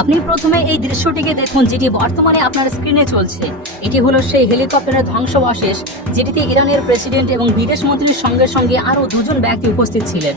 আপনি প্রথমে এই দৃশ্যটিকে দেখুন, যেটি বর্তমানে আপনার স্ক্রিনে চলছে। এটি হলো সেই হেলিকপ্টারের ধ্বংসাবশেষ, যেটিতে ইরানের প্রেসিডেন্ট এবং বিদেশ মন্ত্রীর সঙ্গে সঙ্গে আরও দুজন ব্যক্তি উপস্থিত ছিলেন।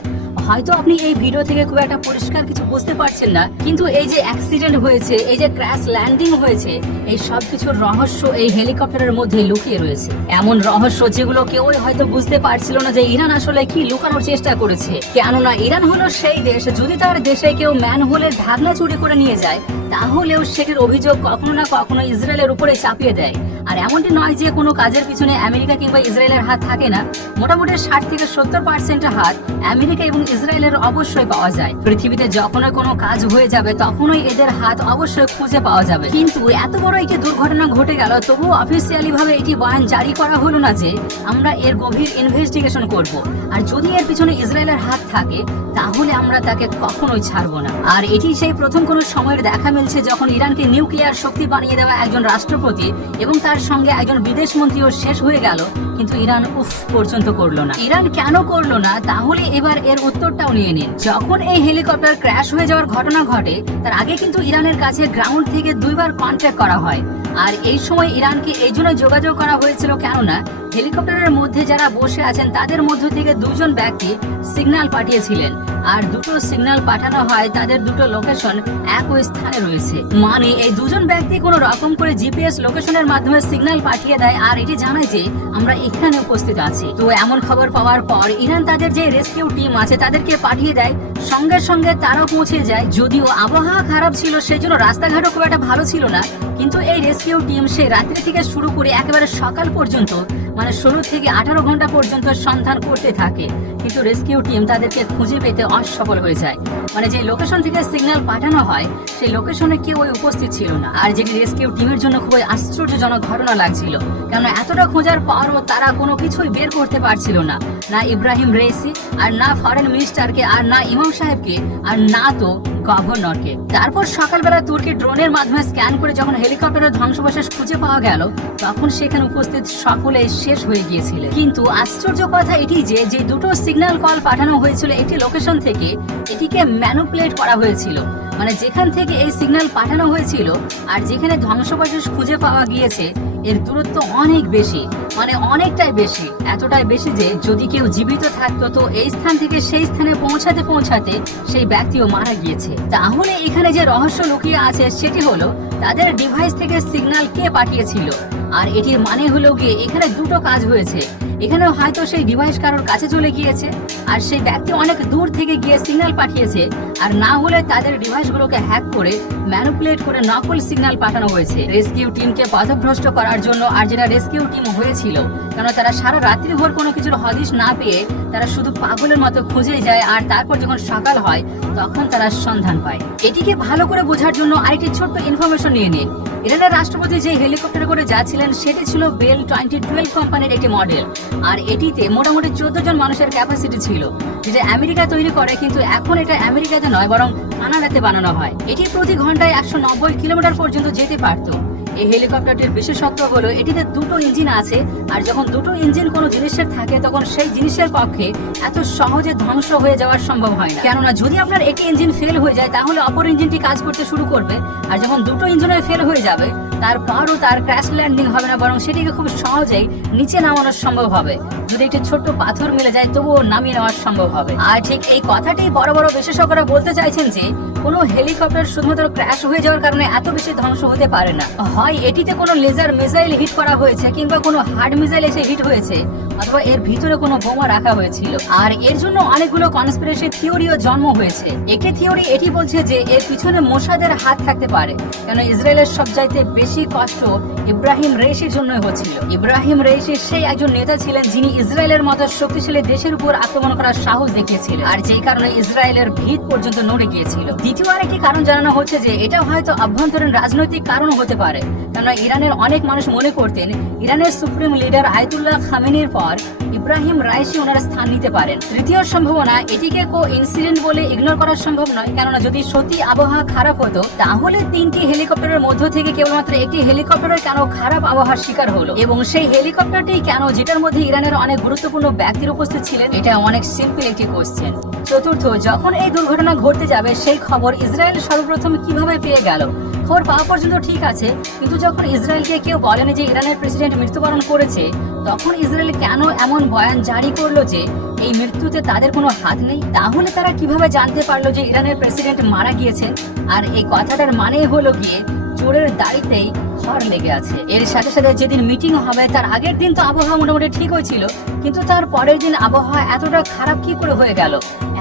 হয়তো আপনি এই ভিডিও থেকে খুব একটা পরিষ্কার কিছু বুঝতে পারছেন না, কিন্তু এই যে অ্যাক্সিডেন্ট হয়েছে, এই যে ক্র্যাশ ল্যান্ডিং হয়েছে, এই সব কিছুর রহস্য এই হেলিকপ্টারের মধ্যে লুকিয়ে রয়েছে। এমন রহস্য যেগুলো কেউই হয়তো বুঝতে পারছিল না যে ইরান আসলে কি লুকানোর চেষ্টা করেছে। কেননা ইরান হলো সেই দেশ, যদি তার দেশে কেউ ম্যানহোলের ঢাকনা চুরি করে নিয়ে যায়, তাহলেও সেটির অভিযোগ কখনো না কখনো ইসরায়েলের উপরে চাপিয়ে দেয়। আর এমনটি নয় যে কোনো কাজের পিছনে আমেরিকা কিংবা ইসরায়েলের হাত থাকে না। মোটামুটি ষাট থেকে সত্তর পার্সেন্ট হাত আমেরিকা এবং ইসরায়েলের অবশ্যই পাওয়া যায়। পৃথিবীতে যখনই কোনো কাজ হয়ে যাবে, তখনই এদের হাত অবশ্যই খুঁজে পাওয়া যাবে। কিন্তু এত বড় একটি দুর্ঘটনা ঘটে গেল, তবুও অফিসিয়ালি ভাবে এটি বয়ান জারি করা হলো না যে আমরা এর গভীর ইনভেস্টিগেশন করব। আর যদি এর পিছনে ইসরায়েলের হাত থাকে, তাহলে আমরা তাকে কখনোই ছাড়বো না। আর এটি সেই প্রথম কোনো সময়ের দেখা মিলছে যখন ইরানকে নিউক্লিয়ার শক্তি বানিয়ে দেওয়া একজন রাষ্ট্রপতি এবং তার সঙ্গে একজন বিদেশ মন্ত্রীও শেষ হয়ে গেল। কিন্তু ইরান উফ পর্যন্ত করল না। ইরান কেন করল না? তাহলে এবার এর উত্তরটাও নিয়ে নিন। যখন এই হেলিকপ্টার ক্র্যাশ হয়ে যাওয়ার ঘটনা ঘটে, তার আগে কিন্তু ইরানের কাছে গ্রাউন্ড থেকে দুইবার কন্ট্যাক্ট করা হয়। আর এই সময় ইরানকে এই জন্য যোগাযোগ করা হয়েছিল কেননা, হেলিকপ্টারের মধ্যে যারা বসে আছেন, তাদের মধ্য থেকে দুজন ব্যক্তি সিগন্যাল পাঠিয়েছিলেন। আর দুটো সিগন্যাল পাঠানো হয়, তাদের দুটো লোকেশন একই স্থানে রয়েছে। মানে এই দুজন ব্যক্তি কোনো রকম করে জিপিএস লোকেশনের মাধ্যমে সিগন্যাল পাঠিয়ে দেয়, আর এটি জানায় যে আমরা এখানে উপস্থিত আছে। তো এমন খবর পাওয়ার পর ইরান তাদের যে রেস্কিউ টিম আছে তাদেরকে পাঠিয়ে দেয়। সঙ্গে সঙ্গে তারাও পৌঁছে যায়। যদিও আবহাওয়া খারাপ ছিল, সেজন্য রাস্তাঘাটও খুব একটা ভালো ছিল না। কিন্তু এই রেস্কিউ টিম সেই রাত্রি থেকে শুরু করে একেবারে সকাল পর্যন্ত মানে ষোলো থেকে আঠারো ঘণ্টা পর্যন্ত সন্ধান করতে থাকে। কিন্তু রেস্কিউ টিম তাদেরকে খুঁজে পেতে অসফল হয়ে যায়। মানে যে লোকেশন থেকে সিগন্যাল পাঠানো হয়, সেই লোকেশনে কেউ ওই উপস্থিত ছিল না। আর যেটি রেস্কিউ টিমের জন্য খুবই আশ্চর্যজনক ঘটনা লাগছিল। কেন এতটা খোঁজার পরও তারা কোনো কিছুই বের করতে পারছিল না। না ইব্রাহিম রেসি আর না ফরেন মিনিস্টারকে, আর না ইমাম সাহেবকে, আর না তো গভর্নরকে। তারপর সকালবেলা তুর্কি ড্রোনের মাধ্যমে স্ক্যান করে যখন হেলিকপ্টারের ধ্বংসাবশেষ খুঁজে পাওয়া গেল, তখন সেখানে উপস্থিত সকলে শেষ হয়ে গিয়েছিল কিন্তু আশ্চর্য কথা এটি যে যে দুটো সিগন্যাল কল পাঠানো হয়েছিল একটি লোকেশন থেকে, এটিকে ম্যানুপুলেট করা হয়েছিল। মানে যেখান থেকে এই সিগন্যাল পাঠানো হয়েছিল আর যেখানে ধ্বংসাবশেষ খুঁজে পাওয়া গিয়েছে, এর দূরত্ব অনেক বেশি মানে অনেকটাই বেশি, এতটাই বেশি যে যদি কেউ জীবিত থাকতো তো এই স্থান থেকে সেই স্থানে পৌঁছাতে পৌঁছাতে সেই ব্যক্তিও মারা গিয়েছে। তাহলে এখানে যে রহস্য লুকিয়ে আছে সেটি হলো, তাদের ডিভাইস থেকে সিগন্যাল কে পাঠিয়েছিল? আর এটির মানে হলো গিয়ে এখানে দুটো কাজ হয়েছে। এখানে হয়তো সেই ডিভাইস কারোর কাছে চলে গিয়েছে, আর সেই ব্যক্তি অনেক দূর থেকে গিয়ে সিগন্যাল পাঠিয়েছে, আর না হলে তাদের ডিভাইসগুলোকে হ্যাক করে ম্যানুপুলেট করে নকল সিগন্যাল পাঠানো হয়েছে। রেস্কিউ টিমকে পথভ্রষ্ট করার জন্য আর যেটা রেস্কিউ টিম হয়েছিল কেন তারা সারা রাত্রি ভোর কোনো কিছুর হদিশ না পেয়ে তারা শুধু পাগলের মতো খুঁজে যায়, আর তারপর যখন সকাল হয়, তখন তারা সন্ধান পায়। এটিকে ভালো করে বোঝার জন্য আরেকটি ছোট্ট ইনফরমেশন নিয়ে নিন। ইরানের রাষ্ট্রপতি যে হেলিকপ্টারে করে যাচ্ছিলেন, সেটি ছিল বেল টোয়েন্টি টুয়েলভ কোম্পানির একটি মডেল আর এটিতে মোটামুটি চোদ্দ জন মানুষের ক্যাপাসিটি ছিল। যেটা আমেরিকা তৈরি করে, কিন্তু এখন এটা আমেরিকাতে নয়, বরং কানাডাতে বানানো হয়। এটি প্রতি ঘন্টায় একশো নব্বই কিলোমিটার পর্যন্ত যেতে পারতো। এই হেলিকপ্টারটির বিশেষত্ব হলো এটিতে দুটো ইঞ্জিন আছে, আর যখন দুটো ইঞ্জিন কোনো জিনিসের থাকে, তখন সেই জিনিসের পক্ষে এত সহজে ধ্বংস হয়ে যাওয়ার সম্ভব হয় না। কেননা যদি আপনার একটি ইঞ্জিন ফেল হয়ে যায়, তাহলে অপর ইঞ্জিনটি কাজ করতে শুরু করবে, আর যখন দুটো ইঞ্জিনে ফেল হয়ে যাবে, তারপরও তার ক্র্যাশ ল্যান্ডিং হবে না, বরং সেটিকে খুব সহজেই নিচে নামানো সম্ভব হবে। যদি একটি ছোট্ট পাথর মিলে যায়, তবুও নামিয়ে নেওয়া সম্ভব হবে। আর ঠিক এই কথাটি বড় বড় বিশেষজ্ঞরা বলতে চাইছেন যে, কোনো হেলিকপ্টার শুধুমাত্র ক্র্যাশ হয়ে যাওয়ার কারণে এত বেশি ধ্বংস হতে পারে না। হয়, এটিতে কোনো লেজার মিসাইল হিট করা হয়েছে কিংবা কোনো হার্ড মিসাইল এসে হিট হয়েছে, অথবা এর ভিতরে কোনো বোমা রাখা হয়েছিল। আর এর জন্য অনেকগুলো কনস্পিরেসি থিওরিও জন্ম হয়েছে। একটি থিওরি এটি বলছে যে এর পিছনে মোসাদের হাত থাকতে পারে, কেন ইসরায়েলের সবচাইতে বেশি কষ্ট ইব্রাহিম রেশির জন্যই হচ্ছিল। ইব্রাহিম রেশি সেই একজন নেতা ছিলেন যিনি ইসরায়েলের মতো শক্তিশালী দেশের উপর আক্রমণ করার সাহস দেখিয়েছিল, আর যেই কারণে ইসরায়েলের ভিত পর্যন্ত নড়ে গিয়েছিল। দ্বিতীয় আরেকটি কারণ জানানো হচ্ছে যে এটা হয়তো আভ্যন্তরীণ রাজনৈতিক কারণ হতে পারে। কেননা ইরানের অনেক মানুষ মনে করতেন ইরানের সুপ্রিম লিডার আয়তুল্লাহ খামেনির পর ইব্রাহিম রাইসি ওনার স্থান নিতে পারেন। তৃতীয় সম্ভাবনা, এটিকে কো ইনসিডেন্ট বলে ইগনোর করা সম্ভব নয়। কেননা যদি সত্যি আবহাওয়া খারাপ হতো, তাহলে তিনটি হেলিকপ্টারের মধ্য থেকে কেবলমাত্র একটি হেলিকপ্টারের কেন খারাপ আবহাওয়ার শিকার হলো? এবং সেই হেলিকপ্টারটি কেন, যেটার মধ্যে ইরানের অনেক গুরুত্বপূর্ণ ব্যক্তির উপস্থিত ছিলেন, এটা অনেক সিম্পল একটি কোশ্চেন চতুর্থ, যখন এই দুর্ঘটনা ঘটতে যাবে, সেই খবর ইসরায়েল সর্বপ্রথম কীভাবে পেয়ে গেল? খবর পাওয়া পর্যন্ত ঠিক আছে, কিন্তু যখন ইসরায়েলকে কেউ বলেনি যে ইরানের প্রেসিডেন্ট মৃত্যুবরণ করেছে, তখন ইসরায়েল কেন এমন বয়ান জারি করল যে এই মৃত্যুতে তাদের কোনো হাত নেই? তাহলে তারা কীভাবে জানতে পারল যে ইরানের প্রেসিডেন্ট মারা গিয়েছেন? আর এই কথাটার মানে হলো গিয়ে চোরের দাড়িতেই খড় লেগে আছে। এর সাথে সাথে যেদিন মিটিং হবে, তার আগের দিন তো আবহাওয়া মোটামুটি ঠিক হয়েছিল কিন্তু তার পরের দিন আবহাওয়া এতটা খারাপ কি করে হয়ে গেল?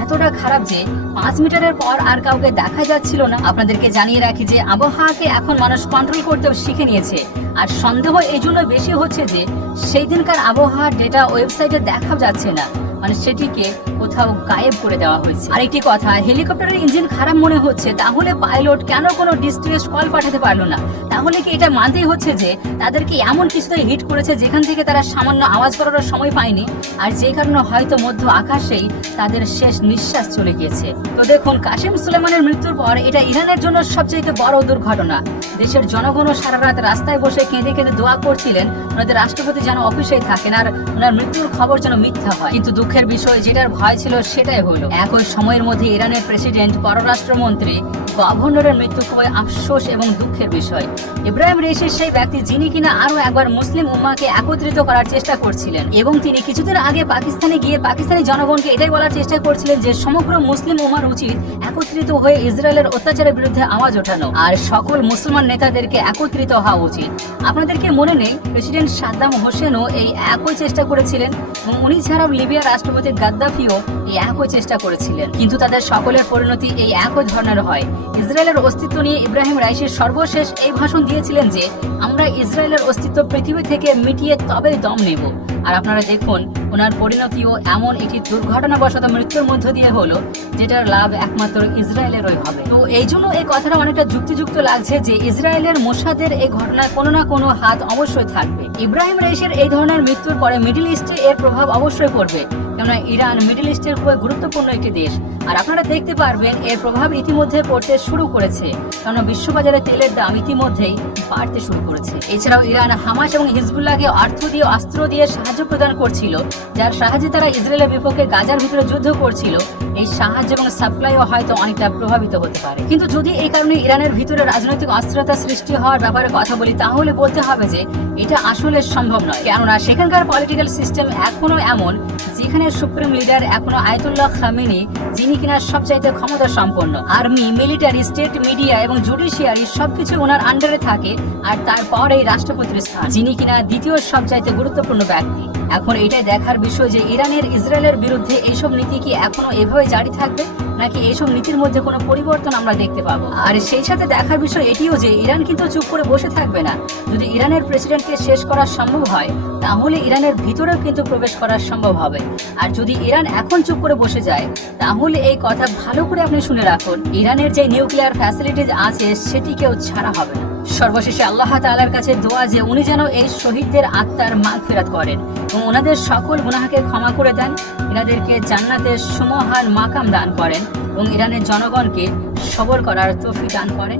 এতটা খারাপ যে পাঁচ মিটারের পর আর কাউকে দেখা যাচ্ছিল না। আপনাদেরকে জানিয়ে রাখি যে, আবহাওয়াকে এখন মানুষ কন্ট্রোল করতেও শিখে নিয়েছে। আর সন্দেহ এই জন্য বেশি হচ্ছে যে সেই দিনকার আবহাওয়া ডেটা ওয়েবসাইটে দেখা যাচ্ছে না। মানে সেটিকে কোথাও গায়েব করে দেওয়া হয়েছে। আরেকটি কথা, হেলিকপ্টারের ইঞ্জিন খারাপ মনে হচ্ছে, তাহলে পাইলট কেন কোনো ডিস্ট্রেস কল পাঠাতে পারল না? তাহলে কি এটা মানতেই হচ্ছে যে তাদেরকে এমন কিছুতে হিট করেছে যেখান থেকে তারা সামান্য আওয়াজ করার সময় পায়নি? আর যে কারণে হয়তো মধ্য আকাশেই তাদের শেষ নিঃশ্বাস চলে গিয়েছে। তো দেখুন কাশিম সুলেমানের মৃত্যুর পর এটা ইরানের জন্য সবচেয়ে বড় দুর্ঘটনা। দেশের জনগণও সারা রাত রাস্তায় বসে কেঁদে কেঁদে দোয়া করছিলেন, ওনাদের রাষ্ট্রপতি যেন অফিসেই থাকেন আর ওনার মৃত্যুর খবর যেন মিথ্যা হয়। কিন্তু দুঃখের বিষয় যেটার ভয় ছিল সেটাই হলো, একই সময়ের মধ্যে ইরানের প্রেসিডেন্ট, পররাষ্ট্রমন্ত্রী, গভর্নরের মৃত্যু খুবই আফসোস এবং দুঃখের বিষয়। ইব্রাহিম রেশির সেই ব্যক্তি যিনি কিনা আরও একবার মুসলিম উম্মাকে একত্রিত করার চেষ্টা করছিলেন এবং তিনি কিছুদিন আগে পাকিস্তানে গিয়ে পাকিস্তানি জনগণকে এটাই বলার চেষ্টা করছিলেন যে সমগ্র মুসলিম উম্মার উচিত একত্রিত হয়ে ইসরায়েলের অত্যাচারের বিরুদ্ধে আওয়াজ ওঠানো আর সকল মুসলমান নেতাদেরকে একত্রিত হওয়া উচিত। আপনাদেরকে মনে নেই? প্রেসিডেন্ট সাদ্দাম হোসেনও এই একই চেষ্টা করেছিলেন এবং উনি ছাড়াও লিবিয়ার রাষ্ট্রপতি গাদ্দাফিও এই একই চেষ্টা করেছিলেন। কিন্তু তাদের সকলের পরিণতি এই একই ধরনের হয়। ইসরায়েলের অস্তিত্ব নিয়ে ইব্রাহিম রাইসির সর্বশেষ এই ভাষণ দিয়েছিলেন যে, আমরা ইসরায়েলের অস্তিত্ব পৃথিবী থেকে মিটিয়ে তবেই দম নেব। আর আপনারা দেখুন, ওনার পরিণতিও এমন একটি দুর্ঘটনাবশত মৃত্যুর মধ্য দিয়ে হলো, যেটার লাভ একমাত্র ইসরায়েলেরই হবে। তো এই জন্য এই কথাটা অনেকটা যুক্তিযুক্ত লাগছে যে, ইসরায়েলের মোসাদের এই ঘটনায় কোনো না কোনো হাত অবশ্যই থাকবে। ইব্রাহিম রাইসের এই ধরনের মৃত্যুর পরে মিডল ইস্টে এর প্রভাব অবশ্যই পড়বে। কেননা ইরান মিডল ইস্টের খুবই গুরুত্বপূর্ণ একটি দেশ। আর আপনারা দেখতে পারবেন, এর প্রভাব ইতিমধ্যে পড়তে শুরু করেছে। কেননা বিশ্ববাজারে তেলের দাম ইতিমধ্যেই বাড়তে শুরু করেছে। এছাড়াও ইরান, হামাস এবং হিজবুল্লাহকে অর্থ দিয়ে, অস্ত্র দিয়ে সাহায্য প্রদান করছিল, যার সাহায্যে তারা ইসরায়েলের বিপক্ষে গাজার ভিতরে যুদ্ধ করছিল। এই সাহায্য এবং সাপ্লাইও হয়তো অনেকটা প্রভাবিত হতে পারে। কিন্তু যদি এই কারণে ইরানের ভিতরে রাজনৈতিক অস্থিরতা সৃষ্টি হওয়ার ব্যাপারে কথা বলি, তাহলে বলতে হবে যে, এটা আসলে সম্ভব নয়। কেননা সেখানকার পলিটিক্যাল সিস্টেম এখনও এমন, যেখানে সুপ্রিম লিডার এখনও আয়তুল্লাহ খামেনি, যিনি কিনা সবচাইতে ক্ষমতা সম্পন্ন। আর্মি, মিলিটারি, স্টেট মিডিয়া এবং জুডিশিয়ারি সবকিছু ওনার আন্ডারে থাকে আর তারপর এই রাষ্ট্রপতির স্থান, যিনি কিনা দ্বিতীয় সবচাইতে গুরুত্বপূর্ণ ব্যক্তি। এখন এটাই দেখার বিষয় যে ইরানের ইসরায়েলের বিরুদ্ধে এইসব নীতি কি এখনও এভাবে জারি থাকবে? নাকি এইসব নীতির মধ্যে কোনো পরিবর্তন আমরা দেখতে পাবো? আর সেই সাথে দেখার বিষয় এটিও যে ইরান কিন্তু চুপ করে বসে থাকবে না। যদি ইরানের প্রেসিডেন্টকে শেষ করা সম্ভব হয়, তাহলে ইরানের ভিতরেও কিন্তু প্রবেশ করা সম্ভব হবে। আর যদি ইরান এখন চুপ করে বসে যায়, তাহলে এই কথা ভালো করে আপনি শুনে রাখুন, ইরানের যে নিউক্লিয়ার ফ্যাসিলিটিজ আছে, সেটিকেও ছাড়া হবে না। সর্বশেষে আল্লাহ তাআলার কাছে দোয়া যে উনি যেন এই শহীদদের আত্মার মাগ ফেরাত করেন এবং ওনাদের সকল গুনাহকে ক্ষমা করে দেন। এনাদেরকে জান্নাতের সমহার মাকাম দান করেন এবং ইরানের জনগণকে সবর করার তফি দান করেন।